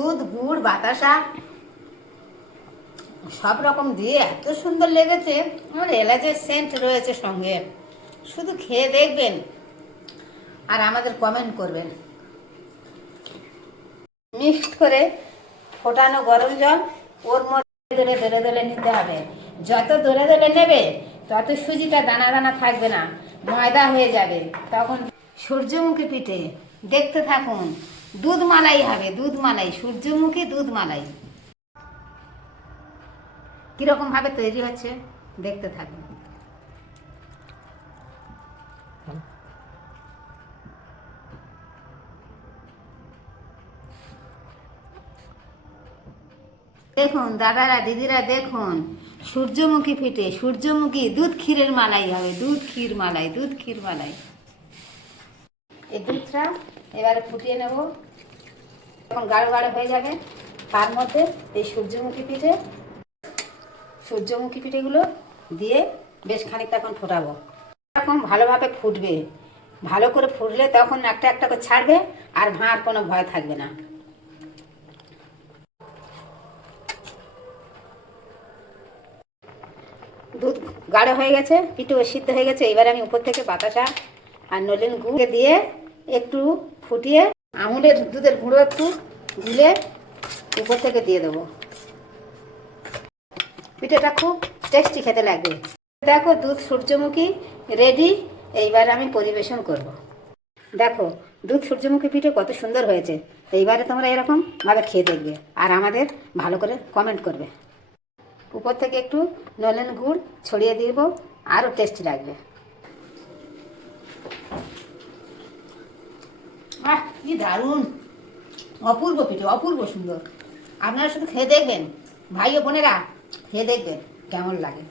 দুধ, গুড়, বাতাসা সব রকম দিয়ে এত সুন্দর লেগেছে। আমার এলাচের সেন্ট রয়েছে সঙ্গে। শুধু খেয়ে দেখবেন আর আমাদের কমেন্ট করবেন। মিক্সড করে ফোটানো গরম জল ওর মধ্যে ধরে ধরে ধরে নিতে হবে। যত ধরে ধরে নেবে তত সুজিটা দানা দানা থাকবে না, ময়দা হয়ে যাবে। তখন সূর্যমুখী পিঠে দেখতে থাকুন, দুধ মালাই হবে, দুধ মালাই, সূর্যমুখী দুধ মালাই। কিরকম ভাবে তৈরি হচ্ছে দেখতে থাকুন। দেখুন দাদারা দিদিরা, দেখুন সূর্যমুখী পিঠে, সূর্যমুখী দুধ ক্ষীরের মালাই হবে, দুধ ক্ষীর মালাই, দুধ ক্ষীর মালাই। এই দুধটা এবারে ফুটিয়ে নেব, যখন গাঢ় গাঢ় হয়ে যাবে তার মধ্যে এই সূর্যমুখী পিঠেগুলো দিয়ে বেশ খানিকটা এখন ফোটাবো। এখন ভালোভাবে ফুটবে, ভালো করে ফুটলে তখন একটা একটা করে ছাড়বে আর ভাঁড় কোনো ভয় থাকবে না। দুধ গাঢ় হয়ে গেছে, পিঠেও সিদ্ধ হয়ে গেছে। এবারে আমি উপর থেকে বাতাসা আর নলেন গুঁড়ো দিয়ে একটু ফুটিয়ে আমুলের দুধের গুঁড়ো একটু গুলে উপর থেকে দিয়ে দেবো। পিঠেটা খুব টেস্টি খেতে লাগবে। দেখো দুধ সূর্যমুখী রেডি। এইবার আমি পরিবেশন করব। দেখো দুধ সূর্যমুখী পিঠে কত সুন্দর হয়েছে। এইবারে তোমরা এরকম ভাবে খেয়ে দেখবে আর আমাদের ভালো করে কমেন্ট করবে। উপর থেকে একটু নলেন গুড় ছড়িয়ে দিব, আরও টেস্টি লাগবে। আহ কি দারুণ, অপূর্ব পিঠে, অপূর্ব সুন্দর। আপনারা শুধু খেয়ে দেখবেন, ভাই ও বোনেরা খেয়ে দেখবেন কেমন লাগে।